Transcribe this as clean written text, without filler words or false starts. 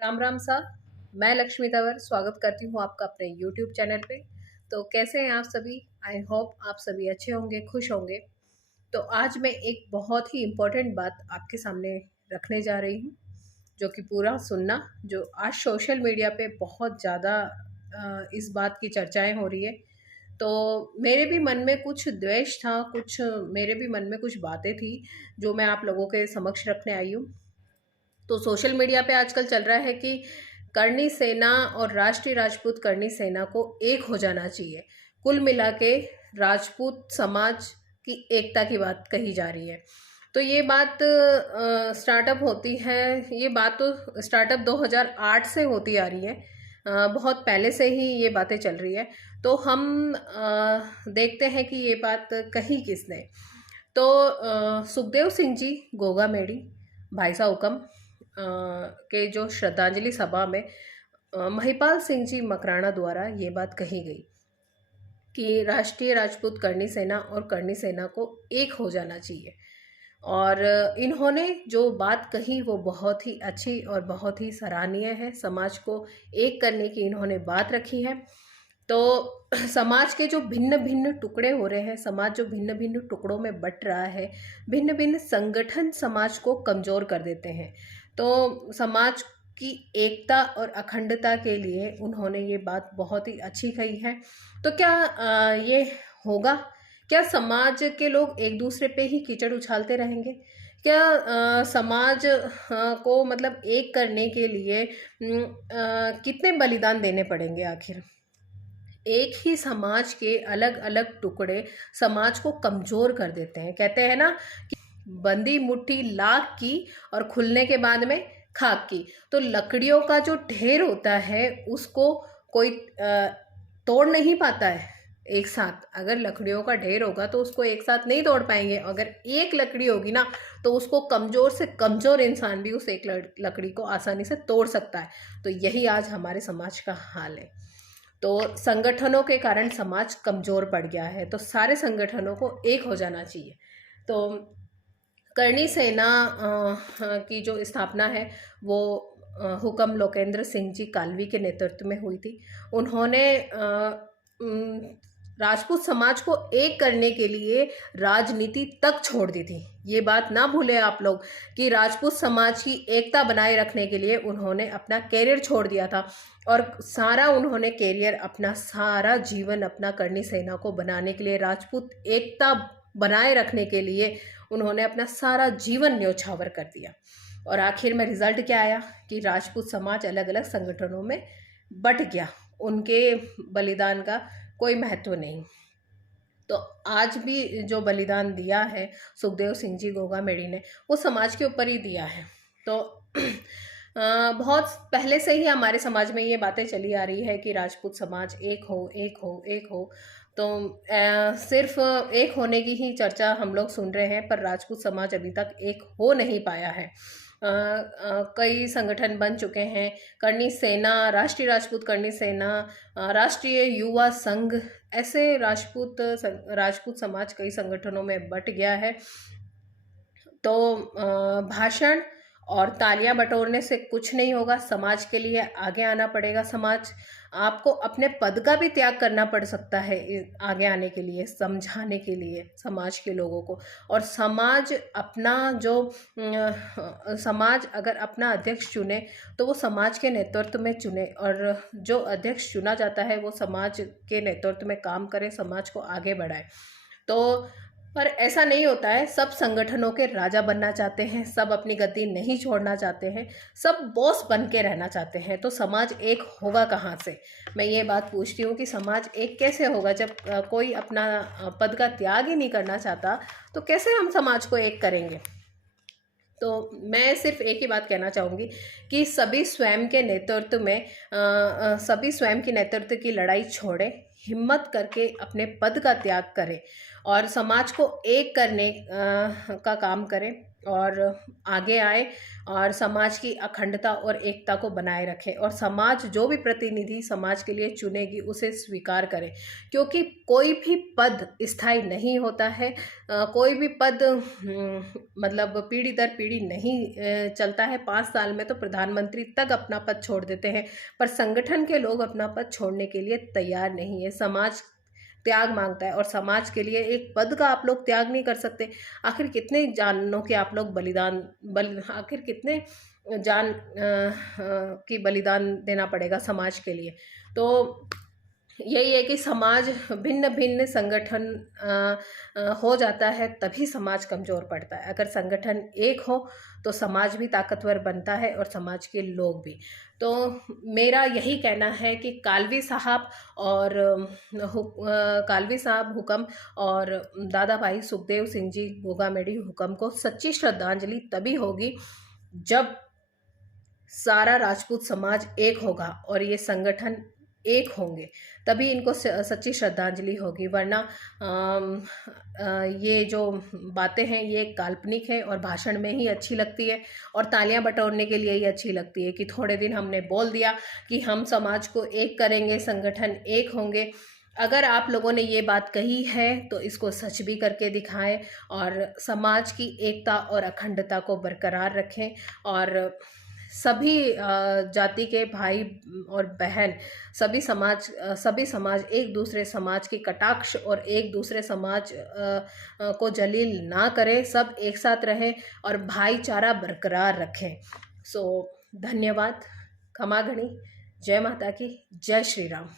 राम राम साहब। मैं लक्ष्मी तंवर स्वागत करती हूँ आपका अपने YouTube चैनल पे। तो कैसे हैं आप सभी? आई होप आप सभी अच्छे होंगे, खुश होंगे। तो आज मैं एक बहुत ही इम्पोर्टेंट बात आपके सामने रखने जा रही हूँ, जो कि पूरा सुनना। जो आज सोशल मीडिया पे बहुत ज़्यादा इस बात की चर्चाएं हो रही है। तो मेरे भी मन में कुछ द्वेष था, कुछ मेरे भी मन में कुछ बातें थी जो मैं आप लोगों के समक्ष रखने आई हूँ। तो सोशल मीडिया पे आजकल चल रहा है कि करणी सेना और राष्ट्रीय राजपूत करणी सेना को एक हो जाना चाहिए। कुल मिला के राजपूत समाज की एकता की बात कही जा रही है। तो ये बात स्टार्टअप होती है, ये बात तो स्टार्टअप 2008 से होती आ रही है। बहुत पहले से ही ये बातें चल रही है। तो हम देखते हैं कि ये बात कही किसने। तो सुखदेव सिंह जी गोगा मेडी, भाई साहब हुकम के जो श्रद्धांजलि सभा में महिपाल सिंह जी मकराना द्वारा ये बात कही गई कि राष्ट्रीय राजपूत करणी सेना और करणी सेना को एक हो जाना चाहिए। और इन्होंने जो बात कही वो बहुत ही अच्छी और बहुत ही सराहनीय है। समाज को एक करने की इन्होंने बात रखी है। तो समाज के जो भिन्न भिन्न टुकड़े हो रहे हैं, समाज जो भिन्न भिन्न टुकड़ों में बट रहा है, भिन्न भिन्न संगठन समाज को कमज़ोर कर देते हैं। तो समाज की एकता और अखंडता के लिए उन्होंने ये बात बहुत ही अच्छी कही है। तो क्या ये होगा? क्या समाज के लोग एक दूसरे पे ही कीचड़ उछालते रहेंगे? क्या समाज को मतलब एक करने के लिए कितने बलिदान देने पड़ेंगे आखिर? एक ही समाज के अलग अलग टुकड़े समाज को कमज़ोर कर देते हैं। कहते हैं ना कि बंदी मुट्ठी लाख की और खुलने के बाद में खाक की। तो लकड़ियों का जो ढेर होता है उसको कोई तोड़ नहीं पाता है एक साथ। अगर लकड़ियों का ढेर होगा तो उसको एक साथ नहीं तोड़ पाएंगे। अगर एक लकड़ी होगी ना तो उसको कमज़ोर से कमज़ोर इंसान भी उस एक लकड़ी को आसानी से तोड़ सकता है। तो यही आज हमारे समाज का हाल है। तो संगठनों के कारण समाज कमज़ोर पड़ गया है। तो सारे संगठनों को एक हो जाना चाहिए। तो करणी सेना की जो स्थापना है वो हुकम लोकेंद्र सिंह जी कालवी के नेतृत्व में हुई थी। उन्होंने राजपूत समाज को एक करने के लिए राजनीति तक छोड़ दी थी। ये बात ना भूले आप लोग कि राजपूत समाज की एकता बनाए रखने के लिए उन्होंने अपना कैरियर छोड़ दिया था। और सारा उन्होंने कैरियर, अपना सारा जीवन अपना करणी सेना को बनाने के लिए, राजपूत एकता बनाए रखने के लिए उन्होंने अपना सारा जीवन न्योछावर कर दिया। और आखिर में रिजल्ट क्या आया कि राजपूत समाज अलग अलग संगठनों में बट गया। उनके बलिदान का कोई महत्व नहीं। तो आज भी जो बलिदान दिया है सुखदेव सिंह जी गोगा मेडी ने, वो समाज के ऊपर ही दिया है। तो बहुत पहले से ही हमारे समाज में ये बातें चली आ रही है कि राजपूत समाज एक हो, एक हो, एक हो। तो सिर्फ एक होने की ही चर्चा हम लोग सुन रहे हैं, पर राजपूत समाज अभी तक एक हो नहीं पाया है। कई संगठन बन चुके हैं। करणी सेना, राष्ट्रीय राजपूत करणी सेना, राष्ट्रीय युवा संघ, ऐसे राजपूत समाज कई संगठनों में बट गया है। तो भाषण और तालियां बटोरने से कुछ नहीं होगा। समाज के लिए आगे आना पड़ेगा। समाज आपको अपने पद का भी त्याग करना पड़ सकता है आगे आने के लिए, समझाने के लिए समाज के लोगों को। और समाज अपना जो समाज अगर अपना अध्यक्ष चुने तो वो समाज के नेतृत्व में चुने, और जो अध्यक्ष चुना जाता है वो समाज के नेतृत्व में काम करे, समाज को आगे बढ़ाए। तो पर ऐसा नहीं होता है। सब संगठनों के राजा बनना चाहते हैं, सब अपनी गद्दी नहीं छोड़ना चाहते हैं, सब बॉस बन के रहना चाहते हैं। तो समाज एक होगा कहाँ से? मैं ये बात पूछती हूँ कि समाज एक कैसे होगा जब कोई अपना पद का त्याग ही नहीं करना चाहता? तो कैसे हम समाज को एक करेंगे? तो मैं सिर्फ एक ही बात कहना चाहूँगी कि सभी स्वयं के नेतृत्व में सभी स्वयं की नेतृत्व की लड़ाई छोड़ें, हिम्मत करके अपने पद का त्याग करें और समाज को एक करने का काम करें। और आगे आए और समाज की अखंडता और एकता को बनाए रखें, और समाज जो भी प्रतिनिधि समाज के लिए चुनेगी उसे स्वीकार करे, क्योंकि कोई भी पद स्थायी नहीं होता है। कोई भी पद मतलब पीढ़ी दर पीढ़ी नहीं चलता है। 5 साल में तो प्रधानमंत्री तक अपना पद छोड़ देते हैं, पर संगठन के लोग अपना पद छोड़ने के लिए तैयार नहीं है। समाज त्याग मांगता है, और समाज के लिए एक पद का आप लोग त्याग नहीं कर सकते। आखिर कितने जानों के आप लोग आखिर कितने जान की बलिदान देना पड़ेगा समाज के लिए। तो यही है कि समाज भिन्न भिन्न संगठन हो जाता है, तभी समाज कमज़ोर पड़ता है। अगर संगठन एक हो तो समाज भी ताकतवर बनता है और समाज के लोग भी। तो मेरा यही कहना है कि कालवी साहब और कालवी साहब हुक्म और दादा भाई सुखदेव सिंह जी गोगामेडी हुक्म को सच्ची श्रद्धांजलि तभी होगी जब सारा राजपूत समाज एक होगा और ये संगठन एक होंगे, तभी इनको सच्ची श्रद्धांजलि होगी। वरना ये जो बातें हैं ये काल्पनिक है और भाषण में ही अच्छी लगती है और तालियां बटोरने के लिए ही अच्छी लगती है कि थोड़े दिन हमने बोल दिया कि हम समाज को एक करेंगे, संगठन एक होंगे। अगर आप लोगों ने ये बात कही है तो इसको सच भी करके दिखाएं और समाज की एकता और अखंडता को बरकरार रखें, और सभी जाति के भाई और बहन, सभी समाज एक दूसरे समाज की कटाक्ष और एक दूसरे समाज को जलील ना करें, सब एक साथ रहें और भाईचारा बरकरार रखें। सो धन्यवाद, खमा घणी, जय माता की, जय श्री राम।